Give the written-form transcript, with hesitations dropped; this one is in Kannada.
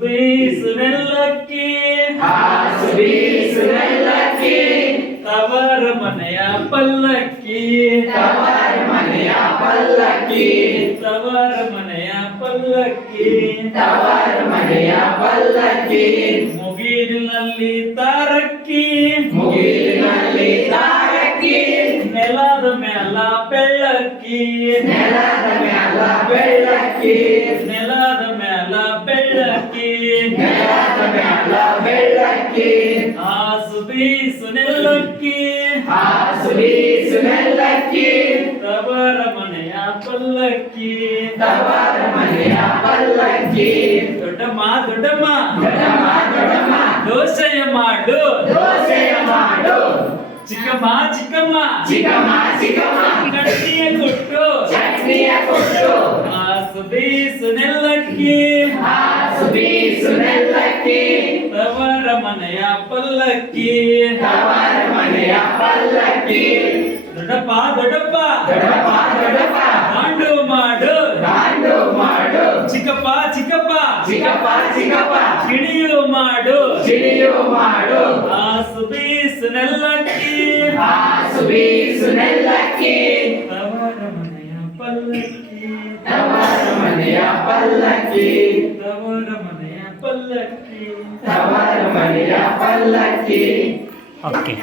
ಬೀಸುನೆಲ್ಲಕ್ಕಿ ತವರ ಮನೆಯ ಪಲ್ಲಕ್ಕಿ ತವರ ಮನೆಯ ಪಲ್ಲಕ್ಕಿ ತವರ ಮನೆಯ ಪಲ್ಲಕ್ಕಿ ತವರ ಮನೆಯ ಪಲ್ಲಕ್ಕಿ ಮುಗಿಲಿನಲ್ಲಿ ತಾರಕ್ಕಿ ಮುಗಿಲಿನಲ್ಲಿ ತಾರಕ್ಕಿ ನೆಲದ ಮ್ಯಾಲ ಬೆಳ್ಳಕ್ಕಿ ನೆಲದ ಮ್ಯಾಲ ಬೆಳ್ಳಕ್ಕಿ ನೆಲದ ಮ್ಯಾಲ ಬೆಳ್ಳಕ್ಕಿ ನೆಲದ ಮ್ಯಾಲ ಬೆಳ್ಳಕ್ಕಿ ಹಾಸು ಬೀಸುನೆಲ್ಲಕ್ಕಿ ಹಾಸು ಬೀಸುನೆಲ್ಲಕ್ಕಿ ತವರ ಮನೆಯ ಪಲ್ಲಕ್ಕಿ ತವರ ಮನೆಯ ಪಲ್ಲಕ್ಕಿ ದೊಡ್ಡಮ್ಮ ದೊಡ್ಡಮ್ಮ ದೊಡ್ಡಮ್ಮ ದೊಡ್ಡಮ್ಮ ದೋಸೆಯ ಮಾಡು ದೋಸೆಯ ಮಾಡು ಚಿಕ್ಕಮ್ಮ ಚಿಕ್ಕಮ್ಮ ಚಿಕ್ಕಮ್ಮ ಚಿಕ್ಕಮ್ಮ ಚಟ್ನಿಯ ಕೊಟ್ಟು ಚಟ್ನಿಯ ಕೊಟ್ಟು ಹಾಸು ಬೀಸುನೆಲ್ಲಕ್ಕಿ ಹಾಸು ಬೀಸುನೆಲ್ಲಕ್ಕಿ ತವರ ಮನೆಯ ಪಲ್ಲಕ್ಕಿ ತವರ ಮನೆಯ ಪಲ್ಲಕ್ಕಿ ದೊಡ್ಡಪ್ಪ ದೊಡ್ಡಪ್ಪ ದೊಡ್ಡಪ್ಪ ದೊಡ್ಡಪ್ಪ ದಾಂಡು ಮಾಡು ದಾಂಡು ಮಾಡು ಚಿಕ್ಕಪ್ಪ ಚಿಕ್ಕಪ್ಪ ಚಿಕ್ಕಪ್ಪ ಚಿಕ್ಕಪ್ಪ ಕಿಣಿಯು ಮಾಡು ಚಿಡಿಯು ಮಾಡು ಹಾಸು ಬೀಸುನೆಲ್ಲಕ್ಕಿ ಹಾಸು ಬೀಸುನೆಲ್ಲಕ್ಕಿ ತವರ ಮನೆಯ ಪಲ್ಲಕ್ಕಿ ತವರ ಮನೆಯ ಪಲ್ಲಕ್ಕಿ ತವರ ಮನೆಯ ಪಲ್ಲಕ್ಕಿ ತವರ ಮನೆಯ ಪಲ್ಲಕ್ಕಿ ಓಕೆ